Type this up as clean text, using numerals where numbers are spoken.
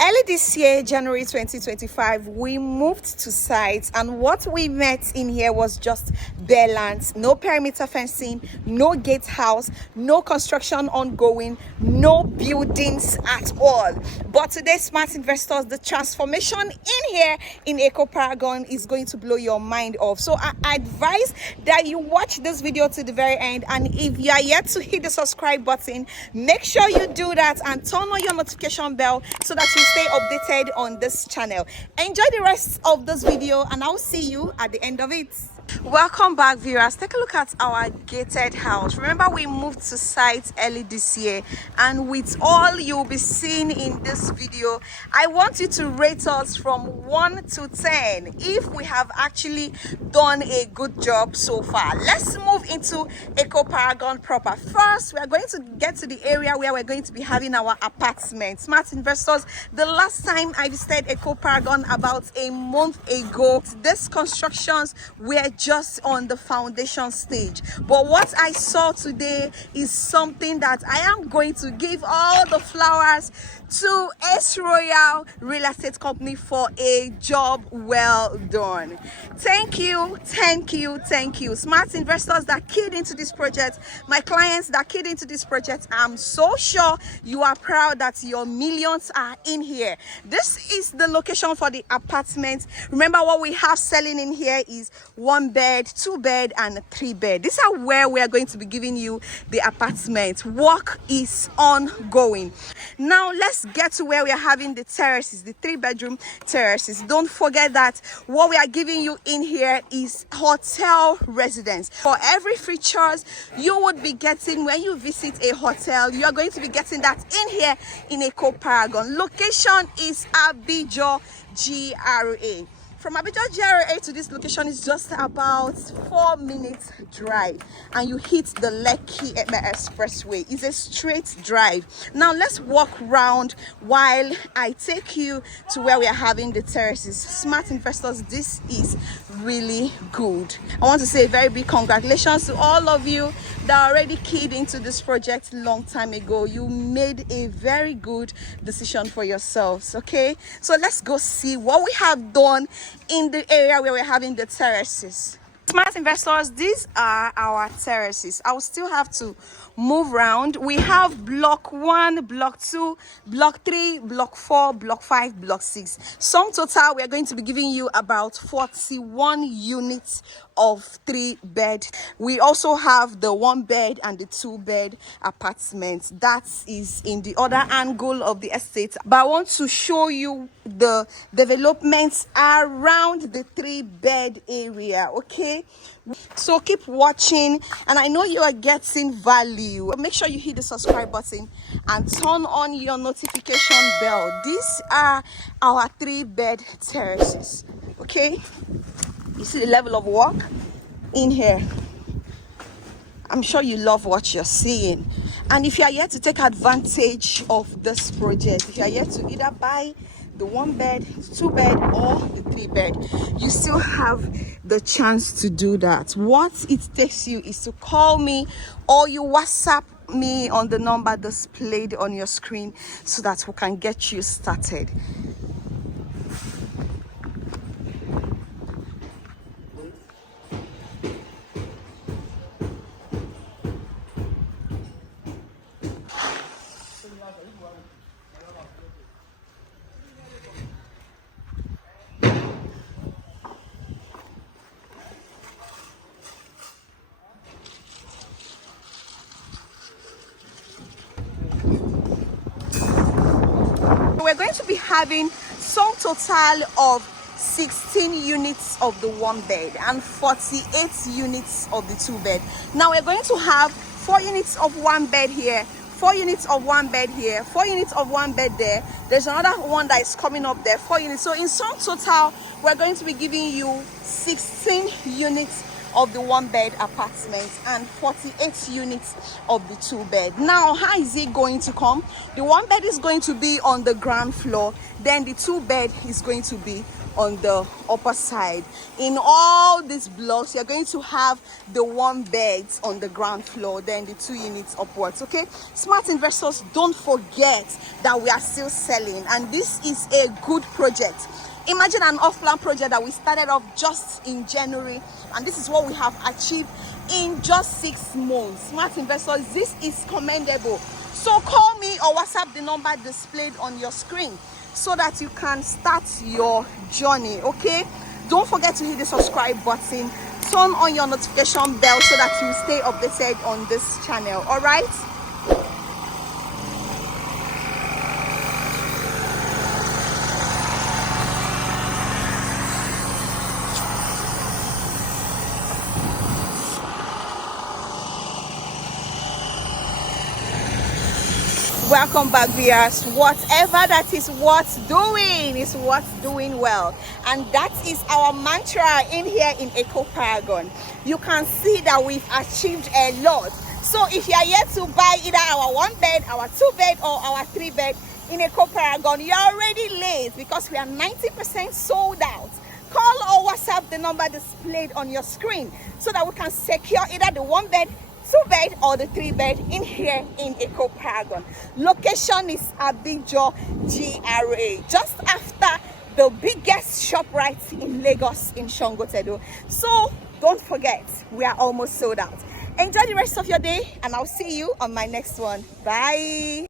Early this year, January 2025, we moved to site, and what we met in here was just bare lands, no perimeter fencing, no gatehouse, no construction ongoing, no buildings at all. But today, smart investors, the transformation in here in EKO Paragon is going to blow your mind off. So I advise that you watch this video to the very end, and if you are yet to hit the subscribe button, make sure you do that and turn on your notification bell so that you stay updated on this channel. Enjoy the rest of this video, and I'll see you at the end of it. Welcome back, viewers. Take a look at our gated house. Remember, we moved to site early this year, and with all you'll be seeing in this video, I want you to rate us from 1 to 10 if we have actually done a good job so far. Let's move into EKO Paragon proper. First, we are going to get to the area where we're going to be having our apartment. Smart investors, the last time I visited EKO Paragon about a month ago, these constructions were just on the foundation stage, but what I saw today is something that I am going to give all the flowers to S Royal Real Estate Company for a job well done. Thank you, thank you, thank you. Smart investors that keyed into this project, my clients that keyed into this project, I'm so sure you are proud that your millions are in here. This is the location for the apartment. Remember, what we have selling in here is 1 bed, 2 bed, and 3 bed. These are where we are going to be giving you the apartment. Work is ongoing. Now let's get to where we are having the terraces, the 3-bedroom terraces. Don't forget that what we are giving you in here is hotel residence. For every features you would be getting when you visit a hotel, you are going to be getting that in here in EKO Paragon. Location is Abijo GRA. From Abijo GRA to this location is just about 4 minutes drive, and you hit the Lekki Expressway. It's a straight drive. Now let's walk around while I take you to where we are having the terraces. Smart investors, this is really good. I want to say a very big congratulations to all of you that already keyed into this project a long time ago. You made a very good decision for yourselves. Okay, so let's go see what we have done in the area where we're having the terraces. Smart investors, these are our terraces. I will still have to move around. We have block 1, block 2, block 3, block 4, block 5, block 6. Sum total, we are going to be giving you about 41 units of 3-bed. We also have the 1-bed and the 2-bed apartments. That is in the other angle of the estate, but I want to show you the developments around the 3-bed area. Okay, so keep watching, and I know you are getting value. Make sure you hit the subscribe button and turn on your notification bell. These are our 3-bed terraces. Okay, you see the level of work in here. I'm sure you love what you're seeing, and if you are here to take advantage of this project, if you are here to either buy the 1-bed, 2-bed, or the 3-bed, you still have the chance to do that. What it takes you is to call me, or you WhatsApp me on the number displayed on your screen so that we can get you started. We're going to be having some total of 16 units of the 1-bed and 48 units of the 2-bed. Now we're going to have 4 units of 1-bed here, 4 units of 1-bed here, 4 units of 1-bed there. There's another one that is coming up there, 4 units. So in some total, we're going to be giving you 16 units of the 1-bed apartments and 48 units of the 2-bed. Now, how is it going to come? The 1-bed is going to be on the ground floor, then the 2-bed is going to be on the upper side. In all these blocks, you're going to have the 1 beds on the ground floor, then the 2 units upwards. Okay, smart investors, don't forget that we are still selling, and this is a good project. Imagine an off-plan project that we started off just in January, and this is what we have achieved in just 6 months. Smart investors, this is commendable. So call me or WhatsApp the number displayed on your screen so that you can start your journey. Okay, don't forget to hit the subscribe button, turn on your notification bell so that you stay updated on this channel. All right. Welcome back, viewers. Whatever that is worth doing is worth doing well, and that is our mantra in here in EKO Paragon. You can see that we've achieved a lot. So if you are here to buy either our 1 bed, our 2 bed, or our 3 bed in EKO Paragon, you're already late because we are 90% sold out. Call or WhatsApp the number displayed on your screen so that we can secure either the 1 bed, 2 bed, or the 3 bed in here in EKO Paragon. Location is Abijo GRA, just after the biggest shop right in Lagos in Shongotedo. So don't forget, we are almost sold out. Enjoy the rest of your day, and I'll see you on my next one. Bye.